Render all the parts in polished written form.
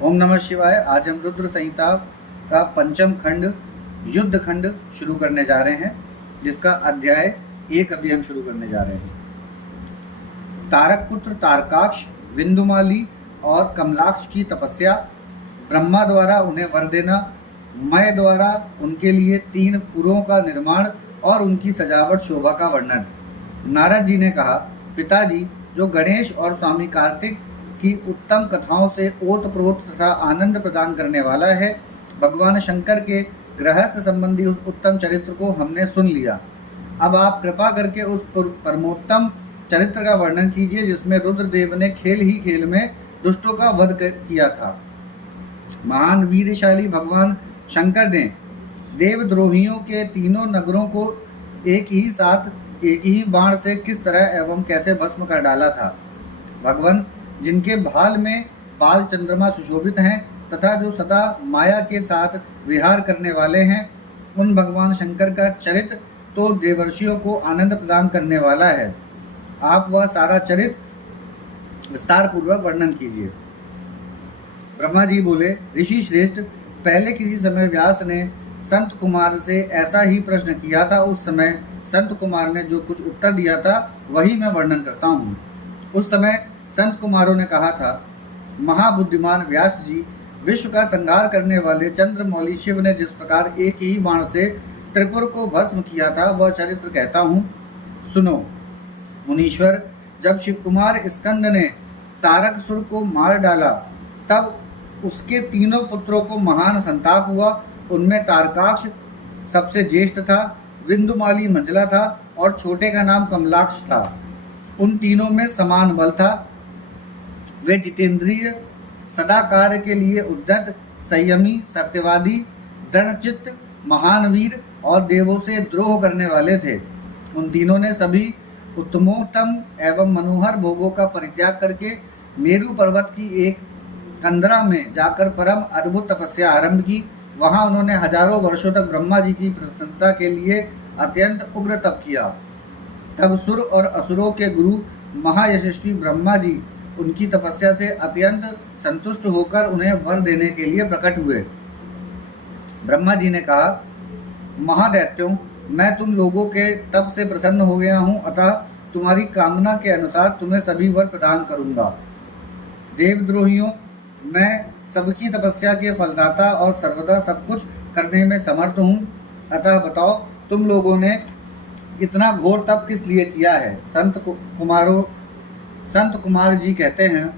ओम नमः शिवाय। आज हम रुद्र संहिता का पंचम खंड युद्ध खंड शुरू करने जा रहे हैं, जिसका अध्याय 1 अभी हम शुरू करने जा रहे हैं। तारक पुत्र तारकाक्ष, विंदुमाली और कमलाक्ष की तपस्या, ब्रह्मा द्वारा उन्हें वर देना, मय द्वारा उनके लिए 3 पुरों का निर्माण और उनकी सजावट शोभा का वर्णन। नारद जी ने कहा, पिताजी, जो गणेश और स्वामी कार्तिक की उत्तम कथाओं से ओतप्रोत तथा आनंद प्रदान करने वाला है, भगवान शंकर के गृहस्थ संबंधी उस उत्तम चरित्र को हमने सुन लिया। अब आप कृपा करके उस परमोत्तम चरित्र का वर्णन कीजिए जिसमें रुद्रदेव ने खेल ही खेल में दुष्टों का वध किया था। महान वीरशाली भगवान शंकर ने देवद्रोहियों के तीनों नगरों को एक ही साथ एक ही बाण से किस तरह एवं कैसे भस्म कर डाला था। भगवान जिनके भाल में बाल चंद्रमा सुशोभित हैं तथा जो सदा माया के साथ विहार करने वाले हैं, उन भगवान शंकर का चरित्र तो देवर्षियों को आनंद प्रदान करने वाला है। आप वह सारा चरित्र विस्तार पूर्वक वर्णन कीजिए। ब्रह्मा जी बोले, ऋषि श्रेष्ठ, पहले किसी समय व्यास ने संत कुमार से ऐसा ही प्रश्न किया था। उस समय संत कुमार ने जो कुछ उत्तर दिया था वही मैं वर्णन करता हूँ। उस समय संत कुमारों ने कहा था, महाबुद्धिमान व्यास जी, विश्व का संहार करने वाले चंद्रमौली शिव ने जिस प्रकार एक ही बाण से त्रिपुर को भस्म किया था, वह चरित्र कहता हूँ, सुनो। मुनीश्वर, जब शिव कुमार स्कंद ने तारकसुर को मार डाला, तब उसके तीनों पुत्रों को महान संताप हुआ। उनमें तारकाक्ष सबसे ज्येष्ठ था, विंदुमाली मंझला था और छोटे का नाम कमलाक्ष था। उन तीनों में समान बल था। वे जितेंद्रिय, सदा कार्य के लिए उद्यत, संयमी, सत्यवादी, दृढ़चित्त, महान वीर और देवों से द्रोह करने वाले थे। उन तीनों ने सभी उत्तमोत्तम एवं मनोहर भोगों का परित्याग करके मेरु पर्वत की एक कंदरा में जाकर परम अद्भुत तपस्या आरंभ की। वहां उन्होंने हजारों वर्षों तक ब्रह्मा जी की प्रसन्नता के लिए अत्यंत उग्र तप किया। तब सुर और असुरों के गुरु महायशस्वी ब्रह्मा जी उनकी तपस्या से अत्यंत संतुष्ट होकर उन्हें वर देने के लिए प्रकट हुए। ब्रह्मा जी ने कहा, महादैत्यों, मैं तुम लोगों के तप से प्रसन्न हो गया हूँ, अतः तुम्हारी कामना के अनुसार तुम्हें सभी वर प्रदान करूँगा। देवद्रोहियों, मैं सबकी तपस्या के फलदाता और सर्वदा सब कुछ करने में समर्थ हूँ, अतः बताओ, तुम लोगों ने इतना घोर तप किस लिए किया है। संत कुमार जी कहते हैं,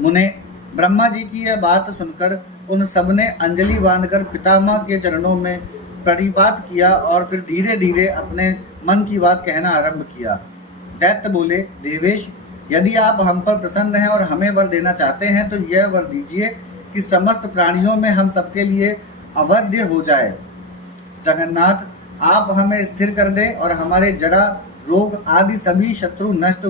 मुने, ब्रह्मा जी की यह बात सुनकर उन सब ने अंजलि बांधकर पितामह के चरणों में प्रणिपात किया और फिर धीरे धीरे अपने मन की बात कहना आरंभ किया। दैत्य बोले, देवेश, यदि आप हम पर प्रसन्न हैं और हमें वर देना चाहते हैं तो यह वर दीजिए कि समस्त प्राणियों में हम सबके लिए अवध्य हो जाए। जगन्नाथ, आप हमें स्थिर कर दें और हमारे जरा, रोग आदि सभी शत्रु नष्ट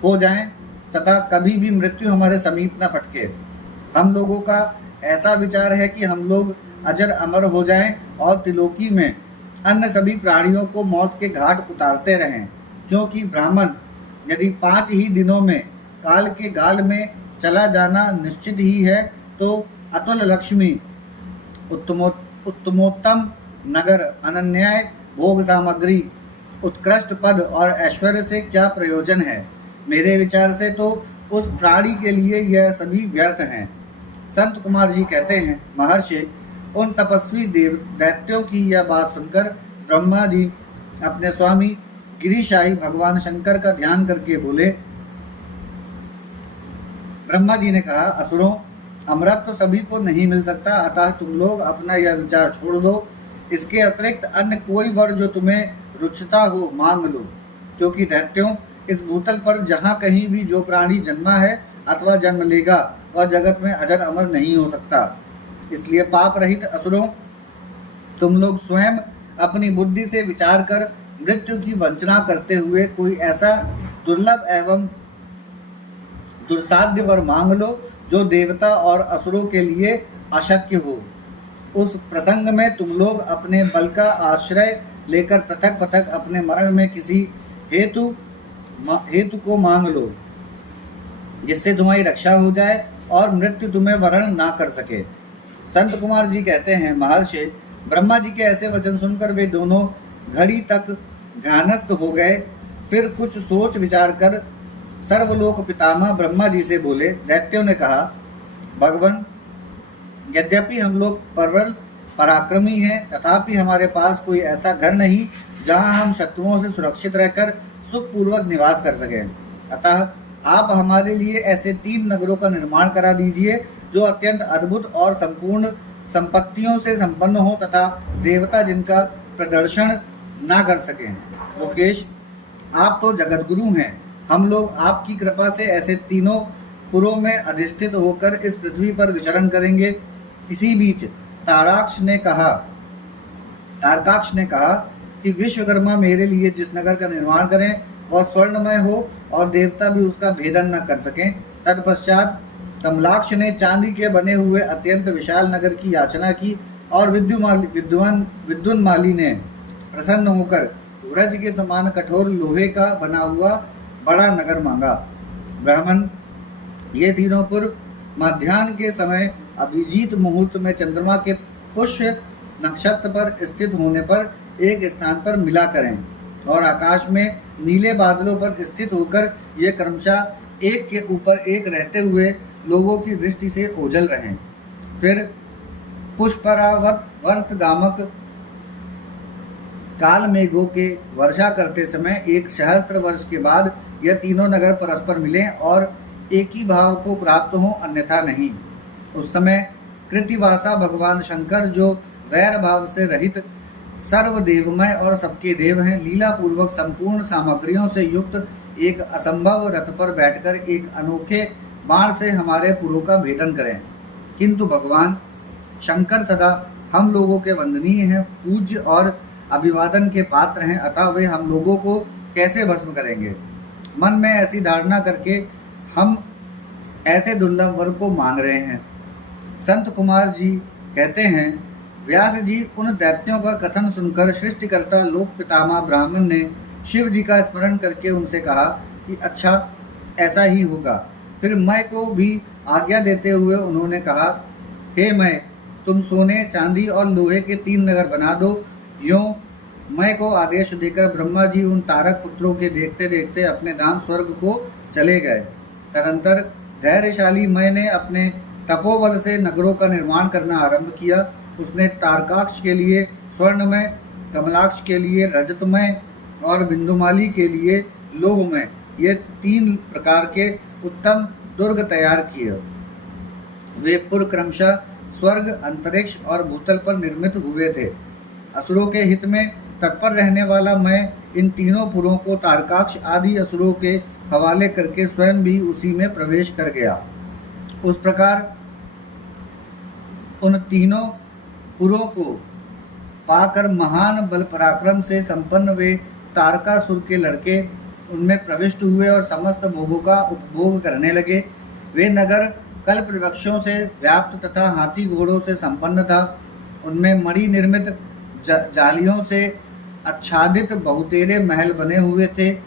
हो जाएं तथा कभी भी मृत्यु हमारे समीप न फटके। हम लोगों का ऐसा विचार है कि हम लोग अजर अमर हो जाएं और त्रिलोकी में अन्य सभी प्राणियों को मौत के घाट उतारते रहें, क्योंकि ब्राह्मण यदि 5 ही दिनों में काल के गाल में चला जाना निश्चित ही है, तो अतुल लक्ष्मी, उत्तमोत्तम नगर, अनन्याय भोग सामग्री, उत्कृष्ट पद और ऐश्वर्य से क्या प्रयोजन है। मेरे विचार से तो उस प्राणी के लिए यह सभी व्यर्थ हैं। संत कुमार जी कहते हैं, महर्षि, उन तपस्वी दैत्यों की यह बात सुनकर ब्रह्मा जी अपने स्वामी गिरिशाही भगवान शंकर का ध्यान करके बोले। ब्रह्मा जी ने कहा, असुरों, अमृत तो सभी को नहीं मिल सकता, अतः तुम लोग अपना यह विचार छोड़ दो। इसके अतिरिक्त अन्य कोई वर जो तुम्हें रुचता हो मांग लो, क्योंकि दैत्यों, इस भूतल पर जहाँ कहीं भी जो प्राणी जन्मा है अथवा जन्म लेगा, वह जगत में अजर अमर नहीं हो सकता। इसलिए पाप रहित असुरों, तुम लोग स्वयं अपनी बुद्धि से विचार कर मृत्यु की वंचना करते हुए कोई ऐसा दुर्लभ एवं दुर्साध्य वर मांग लो जो देवता और असुरों के लिए अशक्य हो। उस प्रसंग में तुम लोग अपने बल का आश्रय लेकर पृथक पृथक अपने मरण में किसी हेतु को मांग लो, जिससे तुम्हारी रक्षा हो जाए और मृत्यु तुम्हें वरण ना कर सके। संत कुमार जी कहते हैं, महर्षि ब्रह्मा जी के ऐसे वचन सुनकर वे दोनों घड़ी तक ध्यानस्थ हो गए। फिर कुछ सोच विचार कर सर्वलोक पितामह ब्रह्मा जी से बोले। दैत्यों ने कहा, भगवान, यद्यपि हम लोग प्रबल पराक्रमी हैं, तथापि हमारे पास कोई ऐसा घर नहीं जहां हम शत्रुओं से सुरक्षित रहकर सुखपूर्वक निवास कर सकें। अतः आप हमारे लिए ऐसे 3 नगरों का निर्माण करा दीजिए जो अत्यंत अद्भुत और संपूर्ण संपत्तियों से संपन्न हो तथा देवता जिनका प्रदर्शन ना कर सकें। लोकेश, आप तो जगतगुरु हैं। हम लोग आपकी कृपा से ऐसे तीनों पुरों में अधिष्ठित होकर इस पृथ्वी पर विचरण करेंगे। इसी बीच तारकाक्ष ने कहा कि विश्वकर्मा मेरे लिए जिस नगर का निर्माण करें वह स्वर्णमय हो और देवता भी उसका भेदन न कर सकें। तत्पश्चात कमलाक्ष ने चांदी के बने हुए अत्यंत विशाल नगर की याचना की और विद्युन्माली ने प्रसन्न होकर व्रज के समान कठोर लोहे का बना हुआ बड़ा नगर मांगा। ब्राह्मण, ये तीनों पुर मध्याह्न के समय अभिजीत मुहूर्त में चंद्रमा के पुष्य नक्षत्र पर स्थित होने पर एक स्थान पर मिला करें और आकाश में नीले बादलों पर स्थित होकर ये क्रमशः एक के ऊपर एक रहते हुए लोगों की दृष्टि से ओझल रहें। फिर पुष्परावर्त गामक काल मेघों के वर्षा करते समय 1 सहस्त्र वर्ष के बाद यह तीनों नगर परस्पर मिलें और एक ही भाव को प्राप्त हो, अन्यथा नहीं। उस समय कृतिवासा भगवान शंकर, जो वैर भाव से रहित सर्वदेवमय और सबके देव हैं, लीला पूर्वक संपूर्ण सामग्रियों से युक्त एक असंभव रथ पर बैठकर एक अनोखे बाण से हमारे पुरों का भेदन करें। किंतु भगवान शंकर सदा हम लोगों के वंदनीय हैं, पूज्य और अभिवादन के पात्र हैं, अतः वे हम लोगों को कैसे भस्म करेंगे। मन में ऐसी धारणा करके हम ऐसे दुर्लभ वर को मांग रहे हैं। संत कुमार जी कहते हैं, व्यास जी, उन दैत्यों का कथन सुनकर सृष्टिकर्ता लोक पितामह ब्राह्मण ने शिव जी का स्मरण करके उनसे कहा कि अच्छा, ऐसा ही होगा। फिर मैं को भी आज्ञा देते हुए उन्होंने कहा, हे मैं, तुम सोने, चांदी और लोहे के 3 नगर बना दो। यूं मैं को आदेश देकर ब्रह्मा जी उन तारक पुत्रों के देखते देखते अपने धाम स्वर्ग को चले गए। तदंतर धैर्यशाली मैं ने अपने तपोबल से नगरों का निर्माण करना आरंभ किया। उसने तारकाक्ष के लिए स्वर्णमय, कमलाक्ष के लिए रजतमय और बिंदुमाली के लिए लोहमय, ये 3 प्रकार के उत्तम दुर्ग तैयार किए। वे पुर क्रमशः स्वर्ग, अंतरिक्ष और भूतल पर निर्मित हुए थे। असुरों के हित में तत्पर रहने वाला मैं इन तीनों पुरों को तारकाक्ष आदि असुरों के हवाले करके स्वयं भी उसी में प्रवेश कर गया। उस प्रकार उन तीनों पुरों को पाकर महान बल पराक्रम से संपन्न वे तारकासुर के लड़के उनमें प्रविष्ट हुए और समस्त भोगों का उपभोग करने लगे। वे नगर कल्प वृक्षों से व्याप्त तथा हाथी घोड़ों से संपन्न था। उनमें मणि निर्मित जालियों से आच्छादित बहुतेरे महल बने हुए थे।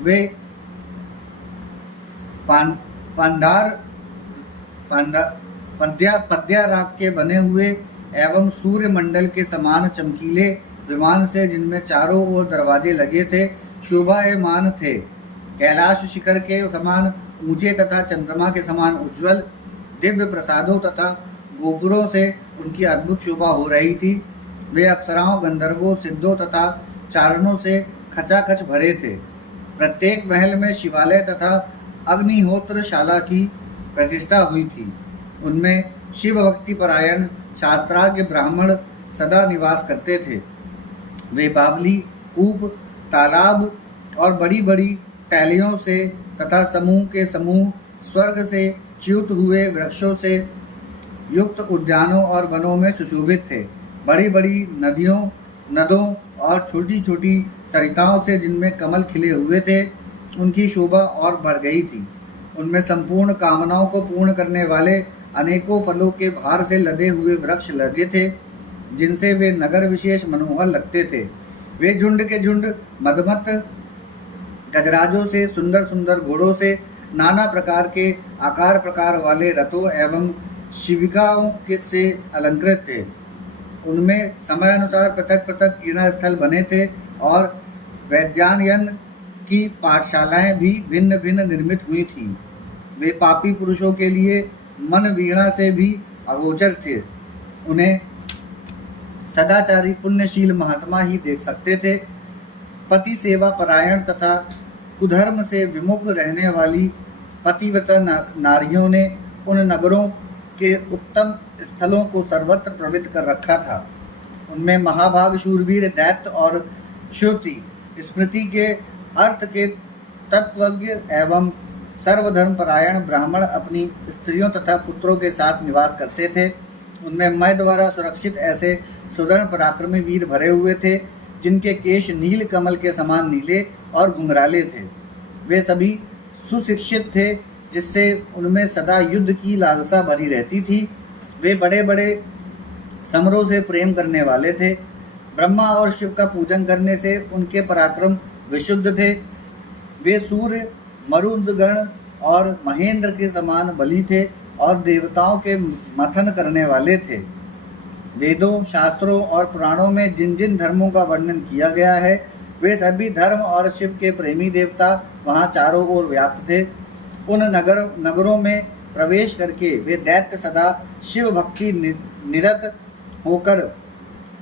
वे पद्याराग के बने हुए एवं सूर्य मंडल के समान चमकीले विमान से, जिनमें चारों ओर दरवाजे लगे थे, शोभायमान थे। कैलाश शिखर के समान ऊंचे तथा चंद्रमा के समान उज्ज्वल दिव्य प्रसादों तथा गोपुरों से उनकी अद्भुत शोभा हो रही थी। वे अप्सराओं, गंधर्वों, सिद्धों तथा चारणों से खचाखच भरे थे। प्रत्येक महल में शिवालय तथा अग्निहोत्रशाला की प्रतिष्ठा हुई थी। उनमें शिव भक्ति परायण शास्त्राज्ञ ब्राह्मण सदा निवास करते थे। वे बावली, कूप, तालाब और बड़ी बड़ी टहलियों से तथा समूह के समूह स्वर्ग से च्युत हुए वृक्षों से युक्त उद्यानों और वनों में सुशोभित थे। बड़ी बड़ी नदों और छोटी छोटी सरिताओं से, जिनमें कमल खिले हुए थे, उनकी शोभा और बढ़ गई थी। उनमें संपूर्ण कामनाओं को पूर्ण करने वाले अनेकों फलों के भार से लदे हुए वृक्ष लगे थे, जिनसे वे नगर विशेष मनोहर लगते थे। वे झुंड के झुंड मदमत गजराजों से, सुंदर सुंदर घोड़ों से, नाना प्रकार के आकार प्रकार वाले रथों एवं शिविकाओं से अलंकृत थे। उनमें समयानुसार पृथक पृथक क्रीड़ा स्थल बने थे और वैद्यायन की पाठशालाएं भी भिन्न भिन्न निर्मित हुई थीं। वे पापी पुरुषों के लिए मन वीणा से भी अगोचर थे। उन्हें सदाचारी पुण्यशील महात्मा ही देख सकते थे। पति सेवा परायण तथा कुधर्म से विमुख रहने वाली पतिव्रता नारियों ने उन नगरों के उत्तम स्थलों को सर्वत्र प्रवृत्त कर रखा था। उनमें महाभाग शूरवीर दैत्य और श्रुति स्मृति के अर्थ के तत्वज्ञ एवं सर्वधर्म परायण ब्राह्मण अपनी स्त्रियों तथा पुत्रों के साथ निवास करते थे। उनमें मैं द्वारा सुरक्षित ऐसे सुदृढ़ पराक्रमी वीर भरे हुए थे, जिनके केश नील कमल के समान नीले और घुंघराले थे। वे सभी सुशिक्षित थे, जिससे उनमें सदा युद्ध की लालसा भरी रहती थी। वे बड़े बड़े समरों से प्रेम करने वाले थे। ब्रह्मा और शिव का पूजन करने से उनके पराक्रम विशुद्ध थे। वे सूर्य, मरुदगण और महेंद्र के समान बली थे और देवताओं के मथन करने वाले थे। वेदों, शास्त्रों और पुराणों में जिन जिन धर्मों का वर्णन किया गया है, वे सभी धर्म और शिव के प्रेमी देवता वहाँ चारों ओर व्याप्त थे। उन नगरों में प्रवेश करके वे दैत्य सदा शिव भक्ति निरत होकर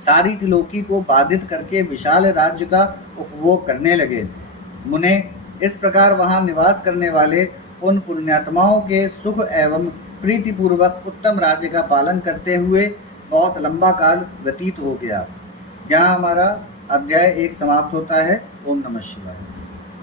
सारी त्रिलोकी को बाधित करके विशाल राज्य का उपभोग करने लगे। मुने, इस प्रकार वहाँ निवास करने वाले उन पुण्यात्माओं के सुख एवं प्रीतिपूर्वक उत्तम राज्य का पालन करते हुए बहुत लंबा काल व्यतीत हो गया। यहाँ हमारा अध्याय 1 समाप्त होता है। ओम नमः शिवाय।